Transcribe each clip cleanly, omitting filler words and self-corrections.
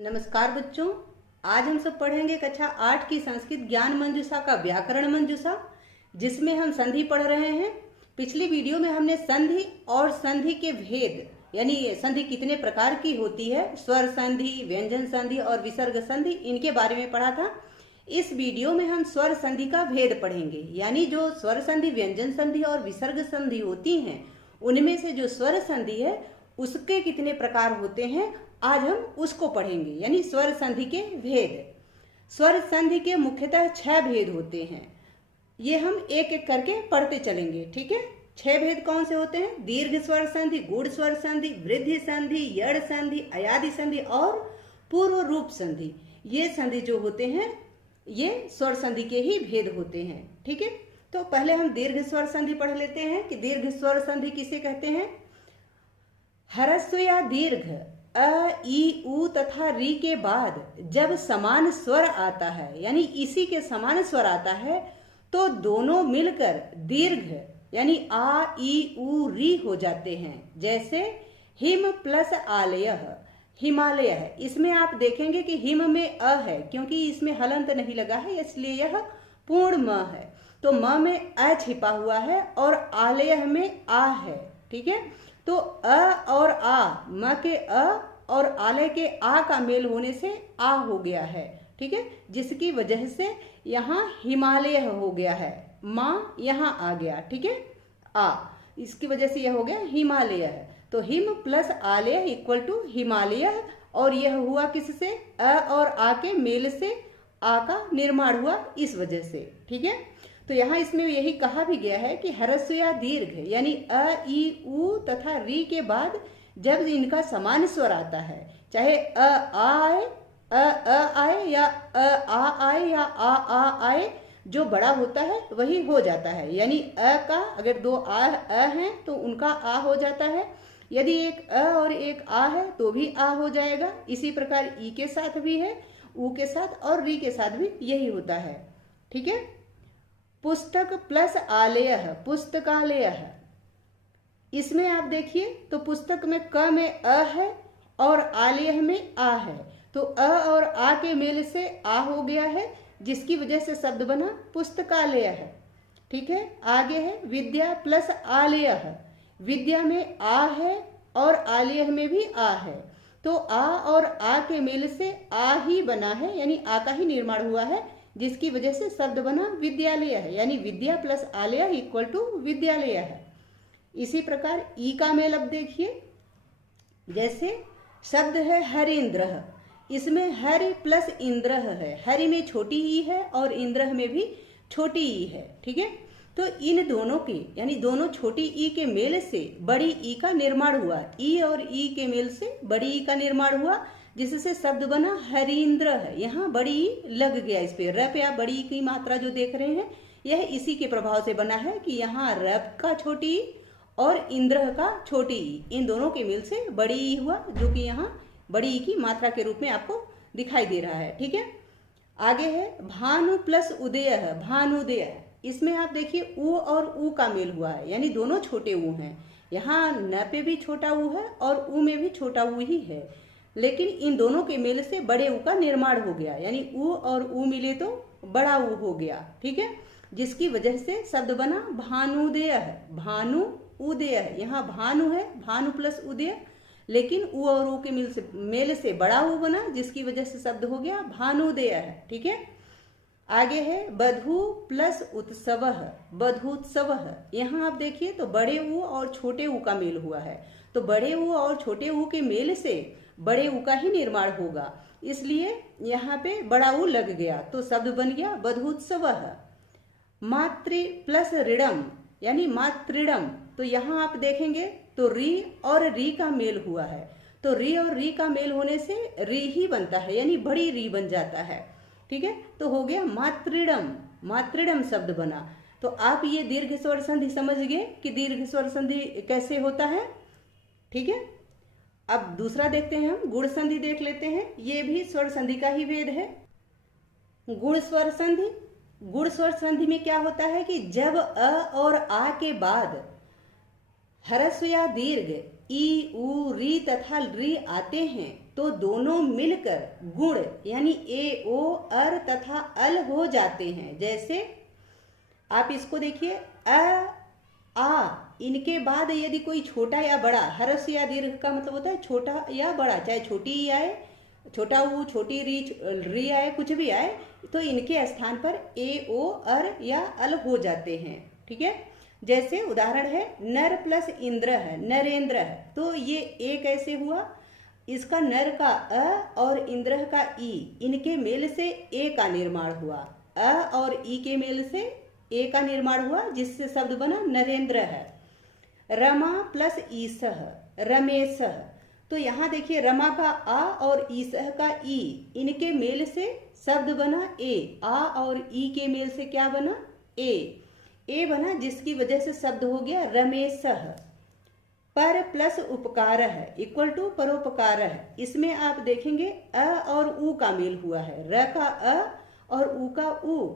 नमस्कार बच्चों, आज हम सब पढ़ेंगे कक्षा 8 की संस्कृत ज्ञान मंजूषा का व्याकरण मंजूषा, जिसमें हम संधि पढ़ रहे हैं। पिछली वीडियो में हमने संधि और संधि के भेद यानी संधि कितने प्रकार की होती है, स्वर संधि, व्यंजन संधि और विसर्ग संधि, इनके बारे में पढ़ा था। इस वीडियो में हम स्वर संधि का भेद पढ़ेंगे, यानी जो स्वर संधि, व्यंजन संधि और विसर्ग संधि होती हैं, उनमें से जो स्वर संधि है उसके कितने प्रकार होते हैं, आज हम उसको पढ़ेंगे, यानी स्वर संधि के भेद। स्वर संधि के मुख्यतः 6 भेद होते हैं। ये हम एक एक करके पढ़ते चलेंगे, ठीक है। 6 भेद कौन से होते हैं? दीर्घ स्वर संधि, गूढ़ स्वर संधि, वृद्धि संधि, यड़ संधि, अयादि संधि और पूर्व रूप संधि। ये संधि जो होते हैं ये स्वर संधि के ही भेद होते हैं, ठीक है। तो पहले हम दीर्घ स्वर संधि पढ़ लेते हैं कि दीर्घ स्वर संधि किसे कहते हैं। ह्रस्व या दीर्घ अ, ई, उ तथा री के बाद जब समान स्वर आता है, यानी इसी के समान स्वर आता है, तो दोनों मिलकर दीर्घ यानी आ, ई, उ, री हो जाते हैं। जैसे हिम प्लस आलय, हिमालय है। इसमें आप देखेंगे कि हिम में अ है, क्योंकि इसमें हलंत नहीं लगा है, इसलिए यह पूर्ण म है। तो म में अ छिपा हुआ है और आलय में आ है, ठीक है। तो अ और आ, म के अ और आलय के आ का मेल होने से आ हो गया है, ठीक है, जिसकी वजह से यहाँ हिमालय हो गया है। माँ यहाँ आ गया, ठीक है, आ, इसकी वजह से यह हो गया हिमालय है। तो हिम प्लस आलय इक्वल टू हिमालय, और यह हुआ किससे? अ और आ के मेल से आ का निर्माण हुआ, इस वजह से, ठीक है। तो यहाँ इसमें यही कहा भी गया है कि ह्रस्व या दीर्घ यानी अ, ई, उ तथा री के बाद जब इनका समान स्वर आता है, चाहे अ आ आए, अ आए या आ आए या आ आए, जो बड़ा होता है वही हो जाता है। यानी अ का अगर 2 अ हैं तो उनका आ हो जाता है, यदि एक अ और एक आ है तो भी आ हो जाएगा। इसी प्रकार ई के साथ भी है, उ के साथ और री के साथ भी यही होता है, ठीक है। पुस्तक प्लस आलय, पुस्तकालय, इसमें आप देखिए तो पुस्तक में क में अ है और आलय में आ है, तो अ और आ के मेल से आ हो गया है, जिसकी वजह से शब्द बना पुस्तकालय है, ठीक है। आगे है विद्या प्लस आलय, विद्या में आ है और आलय में भी आ है, तो आ और आ के मेल से आ ही बना है, यानी आ का ही निर्माण हुआ है, जिसकी वजह से शब्द बना विद्यालय है, यानी विद्या प्लस आलय इक्वल टू विद्यालय है। इसी प्रकार ई का मेल अब देखिए, जैसे शब्द है हरिंद्र, इसमें हरि प्लस इंद्र है, हरि में छोटी ई है और इंद्र में भी छोटी ई है, ठीक है। तो इन दोनों के यानी दोनों छोटी ई के मेल से बड़ी ई का निर्माण हुआ, ई और ई के मेल से बड़ी ई का निर्माण हुआ, जिससे शब्द बना हरिंद्र है। यहाँ बड़ी ई लग गया, इस पे रप या बड़ी ई की मात्रा जो देख रहे हैं यह इसी के प्रभाव से बना है कि यहाँ रप का छोटी ई और इंद्र का छोटी ई, इन दोनों के मेल से बड़ी ई हुआ, जो कि यहाँ बड़ी ई की मात्रा के रूप में आपको दिखाई दे रहा है, ठीक है। आगे है भानु प्लस उदय है, भानुदय, इसमें आप देखिए उ और उ का मेल हुआ है, यानी दोनों छोटे उ हैं। यहाँ न पे भी छोटा उ है और उ में भी छोटा उ ही है, लेकिन इन दोनों के मेल से बड़े उ का निर्माण हो गया, यानी उ और उ मिले तो बड़ा उ हो गया, ठीक है, जिसकी वजह से शब्द बना भानुदय है, भानु उदय है। यहाँ भानु है, भानु प्लस उदय, लेकिन उ और उ के मेल से बड़ा उ बना, जिसकी वजह से शब्द हो गया भानुदय है, ठीक है। आगे है बधु प्लस उत्सव, बधुत्सव, यहाँ आप देखिए तो बड़े उ और छोटे उ का मेल हुआ है, तो बड़े उ और छोटे उ के मेल से बड़े उ का ही निर्माण होगा, इसलिए यहाँ पे बड़ा उ लग गया, तो शब्द बन गया बधुत्सव। मातृ प्लस ऋणम यानी मातृणम, तो यहाँ आप देखेंगे तो री और री का मेल हुआ है, तो री और री का मेल होने से री ही बनता है, यानी बड़ी री बन जाता है, ठीक है। तो हो गया मातृणम, मातृणम शब्द बना। तो आप ये दीर्घ स्वर संधि समझ गए कि दीर्घ स्वर संधि कैसे होता है, ठीक है। अब दूसरा देखते हैं, हम गुण संधि देख लेते हैं, ये भी स्वर संधि का ही भेद है। गुण स्वर संधि, गुण स्वर संधि में क्या होता है कि जब अ और आ के बाद ह्रस्व या दीर्घ ई, उ, री तथा री आते हैं, तो दोनों मिलकर गुण यानी ए ओ अर तथा अल हो जाते हैं। जैसे आप इसको देखिए, अ आ, इनके बाद यदि कोई छोटा या बड़ा ह्रस्व या दीर्घ का मतलब होता है छोटा या बड़ा, चाहे छोटी ही आए, छोटा ऊ, छोटी री आए, कुछ भी आए, तो इनके स्थान पर ए ओ अर या अल हो जाते हैं। ठीक है, जैसे उदाहरण है नर प्लस इंद्र है, नरेंद्र है, तो ये ए कैसे हुआ, इसका नर का अ और इंद्र का ई, इनके मेल से ए का निर्माण हुआ, अ और ई के मेल से ए का निर्माण हुआ, जिससे शब्द बना नरेंद्र है। रमा प्लस ईसह, रमेशह, तो यहाँ देखिए रमा का आ और ईसह का ई, इनके मेल से शब्द बना ए, आ और ई के मेल से क्या बना, ए बना, जिसकी वजह से शब्द हो गया रमेशह। पर प्लस उपकार है इक्वल टू परोपकार है, इसमें आप देखेंगे अ और उ का मेल हुआ है, र का अ और उ का उ,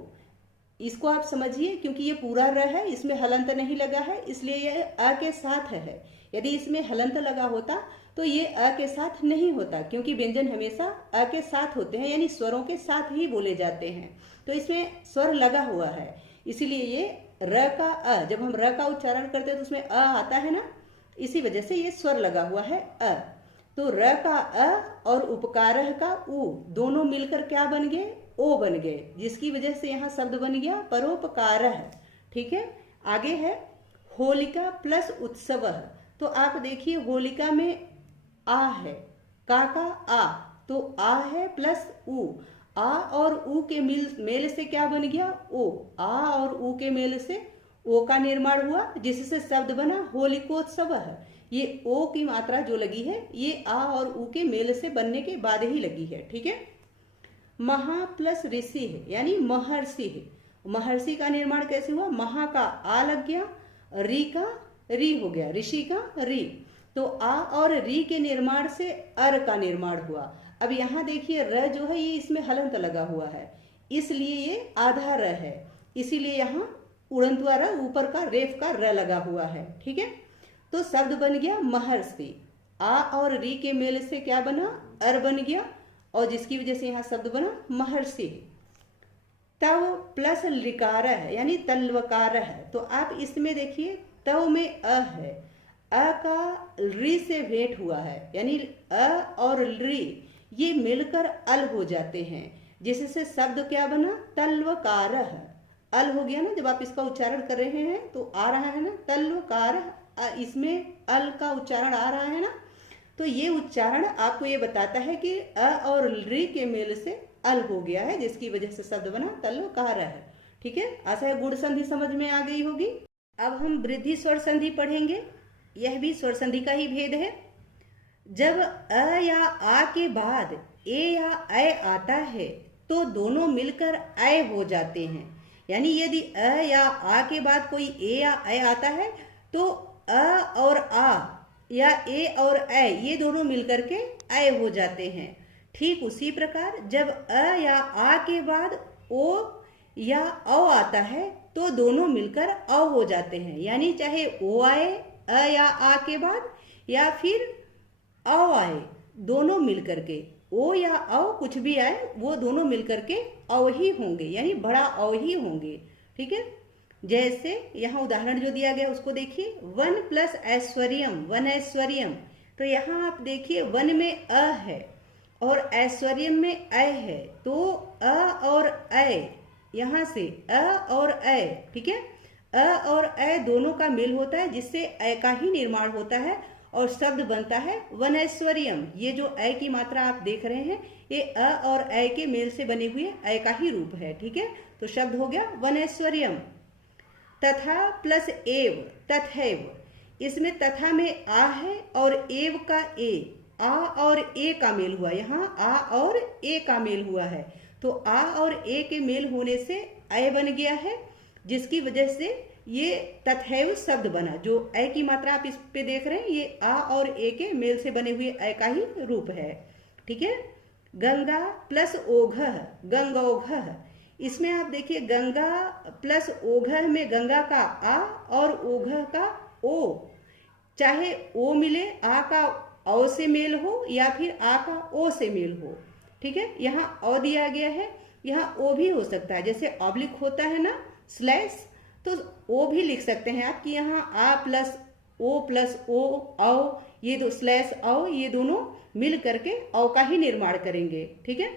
इसको आप समझिए क्योंकि ये पूरा र है, इसमें हलंत नहीं लगा है, इसलिए ये अ के साथ है। यदि इसमें हलंत लगा होता तो ये अ के साथ नहीं होता, क्योंकि व्यंजन हमेशा अ के साथ होते हैं, यानी स्वरों के साथ ही बोले जाते हैं, तो इसमें स्वर लगा हुआ है, इसीलिए ये र का अ, जब हम र का उच्चारण करते हैं तो उसमें अ आता है ना, इसी वजह से ये स्वर लगा हुआ है अ। तो र का अ और उपकारह का उ दोनों मिलकर क्या बन गए, ओ बन गए, जिसकी वजह से यहाँ शब्द बन गया परोपकारः। ठीक है, आगे है होलिका प्लस उत्सव, तो आप देखिए होलिका में आ है, का आ, तो आ है प्लस उ, आ और उ के मेल से क्या बन गया, ओ, आ और उ के मेल से ओ का निर्माण हुआ, जिससे शब्द बना होलिकोत्सव। ये ओ की मात्रा जो लगी है ये आ और उ के मेल से बनने के बाद ही लगी है। ठीक है, महा प्लस ऋषि है यानी महर्षि है, महर्षि का निर्माण कैसे हुआ, महा का आ लग गया, री का री हो गया, ऋषि का री, तो आ और री के निर्माण से अर का निर्माण हुआ। अब यहाँ देखिए र जो है ये इसमें हलंत लगा हुआ है, इसलिए ये आधा र है, इसीलिए यहाँ उड़ंतुआ र, ऊपर का रेफ का र लगा हुआ है। ठीक है, तो शब्द बन गया महर्षि, आ और री के मेल से क्या बना, अर बन गया, और जिसकी वजह से यहाँ शब्द बना महर्षि। तव प्लस लिकार है यानी तल्वकार है, तो आप इसमें देखिए तव में अ है, अ का री से भेंट हुआ है, यानी अ और री ये मिलकर अल हो जाते हैं, जिससे शब्द क्या बना, तल्वकार, अल हो गया ना, जब आप इसका उच्चारण कर रहे हैं तो आ रहा है ना तल्वकार, इसमें अल का उच्चारण आ रहा है ना, तो ये उच्चारण आपको ये बताता है कि अ और री के मेल से अल हो गया है, जिसकी वजह से शब्द बना तल्वकार है। ठीक है, आशा है गुण संधि समझ में आ गई होगी। अब हम वृद्धि स्वर संधि पढ़ेंगे, यह भी स्वर संधि का ही भेद है। जब अ या आ के बाद ए या ऐ आता है तो दोनों मिलकर ऐ हो जाते हैं, यानी यदि अ या आ के बाद कोई ए या ऐ आता है तो अ और आ या ए और ऐ ये दोनों मिलकर के ऐ हो जाते हैं। ठीक उसी प्रकार जब अ या आ के बाद ओ या औ आता है तो दोनों मिलकर अ हो जाते हैं, यानी चाहे ओ आए अ या आ के बाद या फिर अ आए, दोनों मिलकर के ओ या अ कुछ भी आए वो दोनों मिलकर के अ ही होंगे, यानी बड़ा अ ही होंगे। ठीक है, जैसे यहाँ उदाहरण जो दिया गया उसको देखिए, one plus Aishwaryam, one Aishwaryam, तो यहाँ आप देखिए वन में अ है और ऐश्वर्यम में ऐ है, तो अ और ऐ यहाँ से अ और ऐ, ठीक है, अ और ऐ दोनों का मेल होता है, जिससे ऐ का ही निर्माण होता है और शब्द बनता है वनैश्वर्यम। ये जो ऐ की मात्रा आप देख रहे हैं ये अ और ऐ के मेल से बने हुए ऐ का ही रूप है। ठीक है, तो शब्द हो गया वनैश्वर्यम। तथा प्लस एव, तथैव, इसमें तथा में आ है और एव का ए, आ और ए का मेल हुआ, यहाँ आ और ए का मेल हुआ है, तो आ और ए के मेल होने से ऐ बन गया है, जिसकी वजह से ये तथैव शब्द बना। जो ऐ की मात्रा आप इस पे देख रहे हैं ये आ और ए के मेल से बने हुए ऐ का ही रूप है। ठीक है, गंगा प्लस ओघः, गंगौघः, इसमें आप देखिए गंगा प्लस ओघः में गंगा का आ और ओघः का ओ, चाहे ओ मिले, आ का औ से मेल हो या फिर आ का ओ से मेल हो। ठीक है, यहाँ औ दिया गया है, यहाँ ओ भी हो सकता है, जैसे ऑब्लिक होता है ना स्लैश, तो ओ भी लिख सकते हैं आप कि यहाँ आ प्लस ओ औ, ये दो स्लैश औ, ये दोनों मिल करके औ का ही निर्माण करेंगे। ठीक है,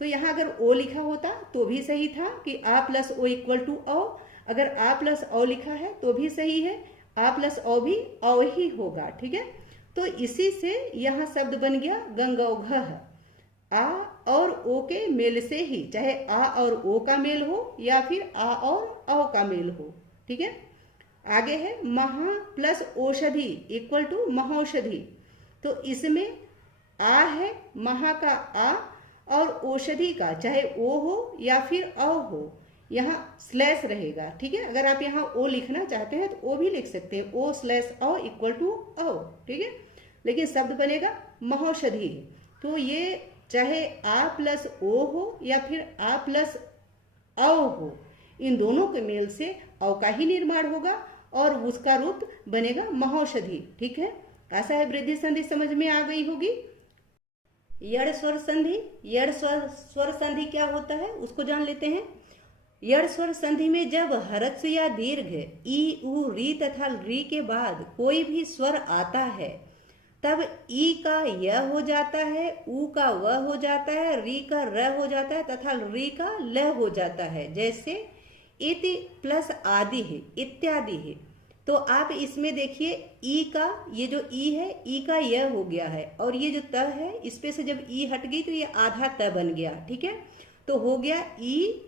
तो यहाँ अगर ओ लिखा होता तो भी सही था कि आ प्लस ओ इक्वल टू औ, अगर आ प्लस औ लिखा है तो भी सही है, आ प्लस औ भी औ ही होगा। ठीक है, तो इसी से यहाँ शब्द बन गया गंगौघः। आ और ओ के मेल से ही, चाहे आ और ओ का मेल हो या फिर आ और औ का मेल हो। ठीक है, आगे है महा प्लस औषधि इक्वल टू महौषधि। तो इसमें आ है, महा का आ और औषधि का चाहे ओ हो या फिर औ हो, यहाँ स्लैश रहेगा। ठीक है, अगर आप यहाँ ओ लिखना चाहते हैं तो ओ भी लिख सकते हैं, ओ स्लैश औ इक्वल टू औ। ठीक है, लेकिन शब्द बनेगा महौषधि। तो ये चाहे आ प्लस ओ हो या फिर आ प्लस औ हो, इन दोनों के मेल से औ का ही निर्माण होगा और उसका रूप बनेगा महौषधि। ठीक है, आशा है वृद्धि संधि समझ में आ गई होगी। यड़ स्वर संधि, यड़ स्वर संधि क्या होता है उसको जान लेते हैं। यड़ स्वर संधि में जब ह्रस्व या दीर्घ ई उ री तथा री के बाद कोई भी स्वर आता है तब ई का य हो जाता है, उ का व हो जाता है, री का र हो जाता है तथा री का ल हो जाता है। जैसे इति प्लस आदि है, इत्यादि है। तो आप इसमें देखिए ई का, ये जो ई है ई का य हो गया है, और ये जो त है इस पे से जब ई हट गई तो ये आधा त बन गया। ठीक है, तो हो गया ई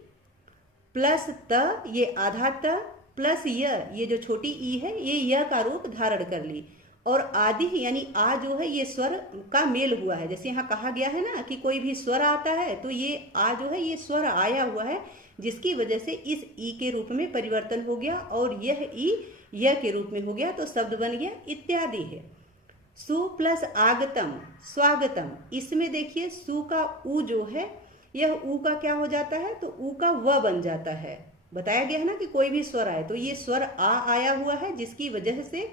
प्लस त, ये आधा त प्लस य, ये जो छोटी ई है ये य का रूप धारण कर ली, और आदि यानी आ जो है ये स्वर का मेल हुआ है। जैसे यहाँ कहा गया है ना कि कोई भी स्वर आता है तो ये आ जो है ये स्वर आया हुआ है, जिसकी वजह से इस ई के रूप में परिवर्तन हो गया और यह ई य के रूप में हो गया, तो शब्द बन गया इत्यादि है। सु प्लस आगतम स्वागतम, इसमें देखिए सु का उ जो है यह उ का क्या हो जाता है, तो उ का व बन जाता है। बताया गया है ना कि कोई भी स्वर आए तो ये स्वर आ आया हुआ है, जिसकी वजह से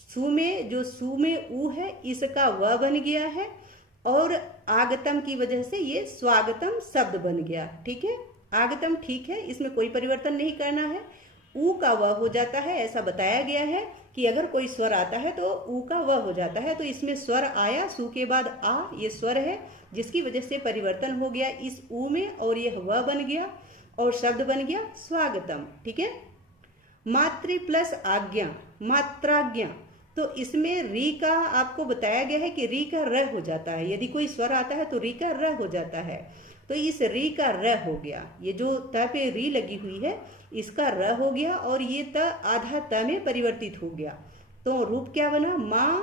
सु में जो सु में उ है इसका व बन गया है, और आगतम की वजह से ये स्वागतम शब्द बन गया। ठीक है, आगतम ठीक है, इसमें कोई परिवर्तन नहीं करना है, उ का व हो जाता है। ऐसा बताया गया है कि अगर कोई स्वर आता है तो उ का व हो जाता है, तो इसमें स्वर आया, सु के बाद आ, ये स्वर है जिसकी वजह से परिवर्तन हो गया इस उ में और यह व बन गया और शब्द बन गया स्वागतम। ठीक है, मातृ प्लस आज्ञा मात्राज्ञा, तो इसमें री का आपको बताया गया है कि री का र हो जाता है, यदि कोई स्वर आता है तो री का र हो जाता है, तो इस री का र हो गया, ये जो त पे री लगी हुई है इसका र हो गया और ये त आधा त में परिवर्तित हो गया, तो रूप क्या बना, माँ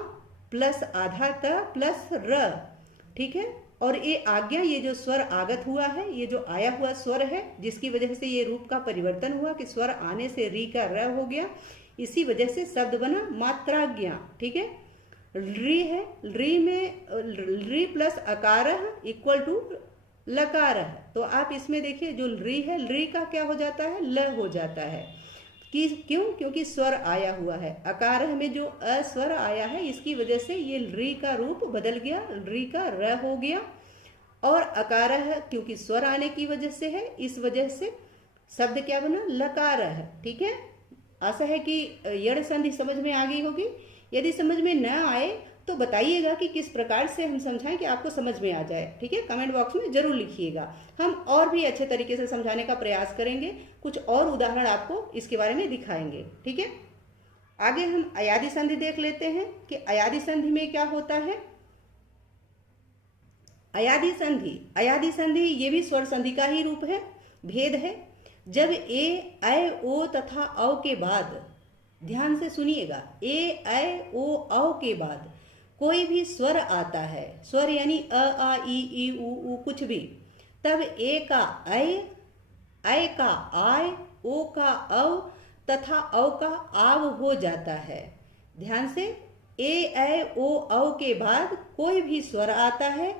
प्लस आधा त प्लस र। ठीक है, और ये आज्ञा, ये जो स्वर आगत हुआ है, ये जो आया हुआ स्वर है जिसकी वजह से ये रूप का परिवर्तन हुआ कि स्वर आने से री का र हो गया, इसी वजह से शब्द बना मात्राज्ञा। ठीक है, री है, री में री प्लस अकार इक्वल टू लकार, तो आप इसमें देखिए जो री है री का क्या हो जाता है, ल हो जाता है। कि क्यों, क्योंकि स्वर आया हुआ है, अकार में जो अ स्वर आया है इसकी वजह से ये री का रूप बदल गया, री का र हो गया, और अकार है क्योंकि स्वर आने की वजह से है, इस वजह से शब्द क्या बना, लकार है। ठीक है, आशा है कि यड़ संधि समझ में आ गई होगी। यदि समझ में न आए तो बताइएगा कि किस प्रकार से हम समझाएं कि आपको समझ में आ जाए। ठीक है, कमेंट बॉक्स में जरूर लिखिएगा, हम और भी अच्छे तरीके से समझाने का प्रयास करेंगे, कुछ और उदाहरण आपको इसके बारे में दिखाएंगे। ठीक है, आगे हम अयादि संधि देख लेते हैं कि अयादि संधि में क्या होता है। अयादि संधि ये भी स्वर संधि का ही रूप है, भेद है। जब ए ऐ ओ तथा औ के बाद, ध्यान से सुनिएगा, ए ऐ ओ औ के बाद कोई भी स्वर आता है, स्वर यानी अ आ ई उ कुछ भी, तब ए का ऐ का आय, ओ का औ तथा औ का आव हो जाता है। ध्यान से, ए ऐ ओ औ के बाद कोई भी स्वर आता है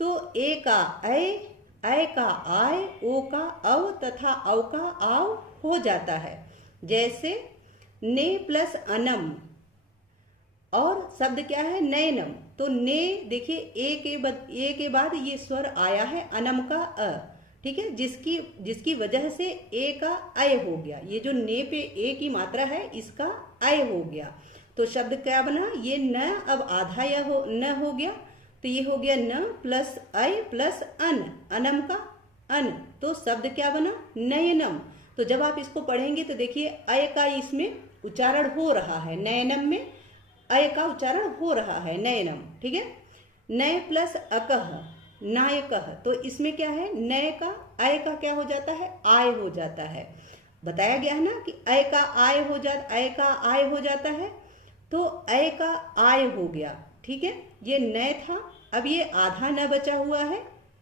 तो ए का ऐ का आय, ओ का औ तथा औ का आव हो जाता है। जैसे ने प्लस अनम, और शब्द क्या है, नयनम। तो ने देखिए ए के बाद ये स्वर आया है अनम का अ, ठीक है, जिसकी वजह से ए का अय हो गया। ये जो ने पे ए की मात्रा है इसका अय हो गया। तो शब्द क्या बना, ये न अब आधा या हो न हो गया, तो ये हो गया न प्लस अय प्लस अन, अनम का अन। तो शब्द क्या बना, नयनम। तो जब आप इसको पढ़ेंगे तो देखिए अय का इसमें उच्चारण हो रहा है, नयनम में अय का उच्चारण हो रहा है, नयनम, ठीक है। नय प्लस अकह, नायकह। तो इसमें क्या है, नय का अय का क्या हो जाता है, आय हो जाता है। बताया गया है ना कि अय का आय हो जाता है। तो अय का आय हो गया, ठीक है। ये नय था, अब ये आधा न बचा हुआ है,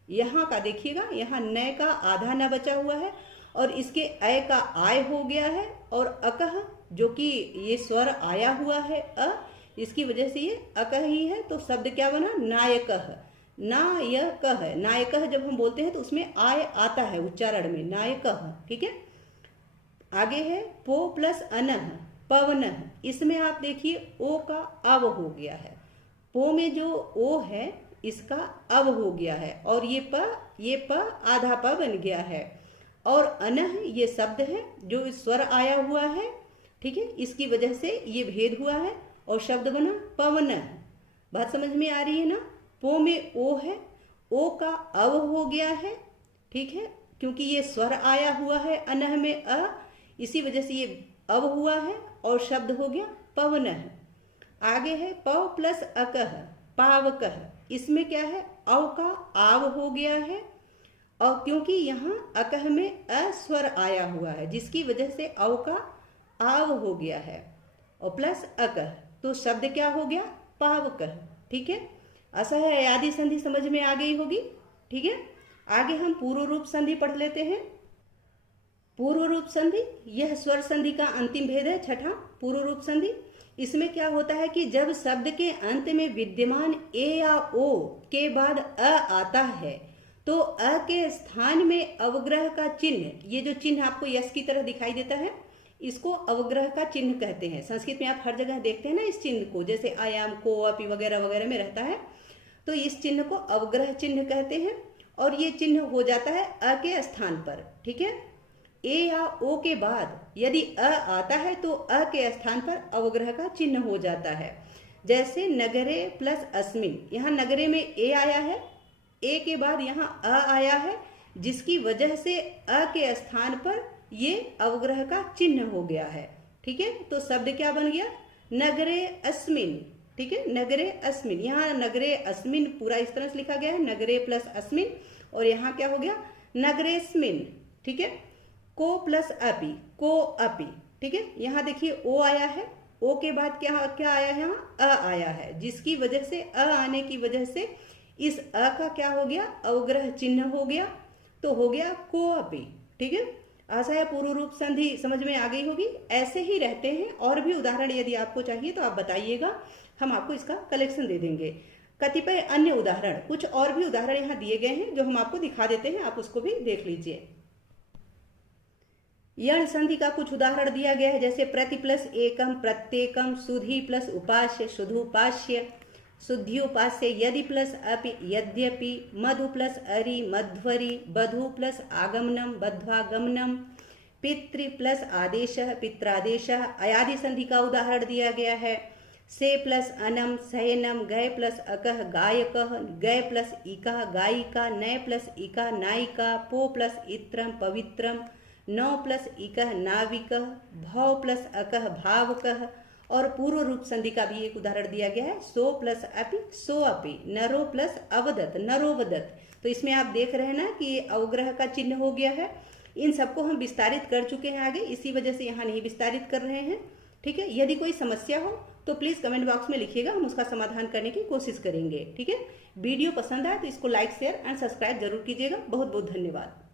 यहाँ का देखिएगा, यहाँ नय का आधा न बचा हुआ है और इसके अय का आय हो गया है। और अकह जो कि ये स्वर आया हुआ है अ, इसकी वजह से ये अकह ही है। तो शब्द क्या बना, नायकह। नायकह, नायकह जब हम बोलते हैं तो उसमें आय आता है उच्चारण में, नायकह, ठीक है। आगे है पो प्लस अनह, पवनह। इसमें आप देखिए ओ का अव हो गया है, पो में जो ओ है इसका अव हो गया है और ये प आधा प बन गया है। और अनह ये शब्द है जो इस स्वर आया हुआ है, ठीक है, इसकी वजह से ये भेद हुआ है और शब्द बना पवनह। बात समझ में आ रही है ना। पो में ओ है, ओ का अव हो गया है, ठीक है, क्योंकि ये स्वर आया हुआ है अनह में अ, इसी वजह से ये अव हुआ है और शब्द हो गया पवनह। आगे है पव प्लस अकह, पावकह। इसमें क्या है, अव का आव हो गया है और क्योंकि यहाँ अकह में अ स्वर आया हुआ है जिसकी वजह से अव का आव हो गया है और प्लस अकह। तो शब्द क्या हो गया, पावकह, ठीक है। आशा है आदि संधि समझ में आ गई होगी, ठीक है। आगे हम पूर्व रूप संधि पढ़ लेते हैं। पूर्व रूप संधि यह स्वर संधि का अंतिम भेद है, छठा पूर्व रूप संधि। इसमें क्या होता है कि जब शब्द के अंत में विद्यमान ए या ओ के बाद अ आता है तो अ के स्थान में अवग्रह का चिन्ह, ये जो चिन्ह आपको यश की तरह दिखाई देता है इसको अवग्रह का चिन्ह कहते हैं। संस्कृत में आप हर जगह देखते हैं ना इस चिन्ह को, जैसे आयाम को अपि वगैरह वगैरह में रहता है, तो इस चिन्ह को अवग्रह चिन्ह कहते हैं और ये चिन्ह हो जाता है अ के स्थान पर, ठीक है। ए या ओ के बाद यदि अ आता है तो अ के स्थान पर अवग्रह का चिन्ह हो जाता है। जैसे नगरे प्लस अस्मिन, यहाँ नगरे में ए आया है, ए के बाद यहाँ अ आया है जिसकी वजह से अ के स्थान पर ये अवग्रह का चिन्ह हो गया है, ठीक है। तो शब्द क्या बन गया, नगरे अस्मिन, ठीक है, नगरे अस्मिन। यहाँ नगरे अस्मिन पूरा इस तरह से लिखा गया है, नगरे प्लस अस्मिन, और यहाँ क्या हो गया, नगरेस्मिन, ठीक है। को प्लस अपि, को अपि, ठीक है। यहाँ देखिए ओ आया है, ओ के बाद क्या क्या आया है, यहाँ अ आया है जिसकी वजह से अ आने की वजह से इस अ का क्या हो गया, अवग्रह चिन्ह हो गया, तो हो गया को अपि, ठीक है। आशा है पूर्व रूप संधि समझ में आ गई होगी। ऐसे ही रहते हैं और भी उदाहरण यदि आपको चाहिए तो आप बताइएगा, हम आपको इसका कलेक्शन दे देंगे। कतिपय अन्य उदाहरण, कुछ और भी उदाहरण यहाँ दिए गए हैं जो हम आपको दिखा देते हैं, आप उसको भी देख लीजिए। यण संधि का कुछ उदाहरण दिया गया है, जैसे प्रति प्लस एकम, प्रत्येकम, सुधि प्लस उपास्य, शुद्धुपास्य, शुद्ध्योपास्य, यदि प्लस अपि, यद्यपि, मधु प्लस अरि, मध्वरि, बधु प्लस आगमनम, बध्वागमनम, पितृ प्लस आदेशः, पित्रादेशः। अयादि संधि का उदाहरण दिया गया है, से प्लस अनम, शयनम, गय प्लस अकह, गायकः, गय प्लस इका, गायिका, नय प्लस इका, नायिका, पो प्लस इत्रम, पवित्रम, नौ प्लस इकह, नाविकः, भव प्लस अकह, भावकः। और पूर्व रूप संधि का भी एक उदाहरण दिया गया है, सो प्लस अपि, सो अपि, नरो प्लस अवदत, नरोवदत। तो इसमें आप देख रहे हैं ना कि ये अवग्रह का चिन्ह हो गया है। इन सबको हम विस्तारित कर चुके हैं आगे, इसी वजह से यहाँ नहीं विस्तारित कर रहे हैं, ठीक है। यदि कोई समस्या हो तो प्लीज कमेंट बॉक्स में लिखिएगा, हम उसका समाधान करने की कोशिश करेंगे, ठीक है। वीडियो पसंद आए तो इसको लाइक, शेयर एंड सब्सक्राइब जरूर कीजिएगा। बहुत बहुत धन्यवाद।